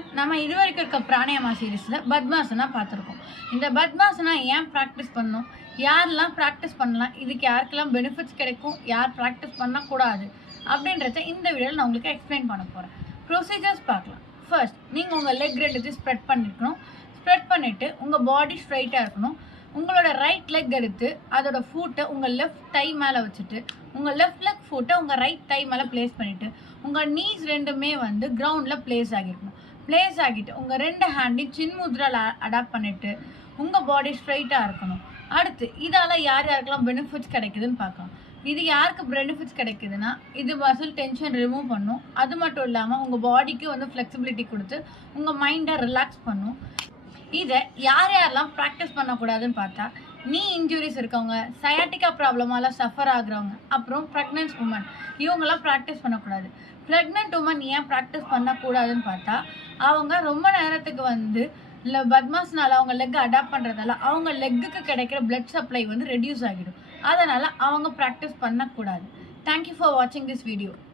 Everyone, நம்ம இதுவரைக்கும் இருக்க பிராணாயாமா சீரீஸில் பத்மாசனா பார்த்துருக்கோம். இந்த பத்மாசனா ஏன் ப்ராக்டிஸ் பண்ணணும், யாரெல்லாம் ப்ராக்டிஸ் பண்ணலாம், இதுக்கு யாருக்கெல்லாம் பெனிஃபிட்ஸ் கிடைக்கும், யார் ப்ராக்டிஸ் பண்ணக்கூடாது அப்படின்றத இந்த வீடியோவில் நான் உங்களுக்கு எக்ஸ்பிளைன் பண்ண போகிறேன். ப்ரொசீஜர்ஸ் பார்க்கலாம். ஃபர்ஸ்ட், நீங்கள் உங்கள் லெக் ரெண்டுத்தையும் ஸ்ப்ரெட் பண்ணிருக்கணும். ஸ்ப்ரெட் பண்ணிவிட்டு உங்கள் பாடி ஸ்ட்ரைட்டாக இருக்கணும். உங்களோட ரைட் லெக் எடுத்து அதோட ஃபூட்டை உங்கள் லெஃப்ட் டை மேலே வச்சுட்டு உங்கள் லெஃப்ட் லெக் ஃபூட்டை உங்கள் ரைட் டை மேலே ப்ளேஸ் பண்ணிவிட்டு உங்கள் நீஸ் ரெண்டுமே கிரவுண்டில் ப்ளேஸ் ஆகிருக்கணும். ப்ளேஸ் ஆகிட்டு உங்கள் ரெண்டு ஹேண்டையும் சின் முத்ரால் அடாப்ட் பண்ணிவிட்டு உங்கள் பாடி ஸ்ட்ரைட்டாக இருக்கணும். அடுத்து இதால் யார் யாருக்கெல்லாம் பெனிஃபிட்ஸ் கிடைக்குதுன்னு பார்க்கலாம். இது யாருக்கு பெனிஃபிட்ஸ் கிடைக்குதுன்னா, இது மசில் டென்ஷன் ரிமூவ் பண்ணும். அது மட்டும் இல்லாமல் உங்கள் பாடிக்கு ஃப்ளெக்சிபிலிட்டி கொடுத்து உங்கள் மைண்டை ரிலாக்ஸ் பண்ணும். இதை யார் யாரெல்லாம் ப்ராக்டிஸ் பண்ணக்கூடாதுன்னு பார்த்தா, நீ இன்ஜுரிஸ் இருக்கவங்க, சயாட்டிக்கா ப்ராப்ளமால் சஃபர் ஆகுறவங்க, அப்புறம் ப்ரெக்னென்ட் உமன், இவங்கெல்லாம் ப்ராக்டிஸ் பண்ணக்கூடாது. ப்ரெக்னென்ட் உமன் ஏன் ப்ராக்டிஸ் பண்ணக்கூடாதுன்னு பார்த்தா, அவங்க ரொம்ப நேரத்துக்கு இல்லை பத்மாசனால அவங்க லெக் அடாப்ட் பண்ணுறதால அவங்க லெக்குக்கு கிடைக்கிற பிளட் சப்ளை ரெடியூஸ் ஆகிடும். அதனால் அவங்க ப்ராக்டிஸ் பண்ணக்கூடாது. தேங்க்யூ ஃபார் வாட்சிங் திஸ் வீடியோ.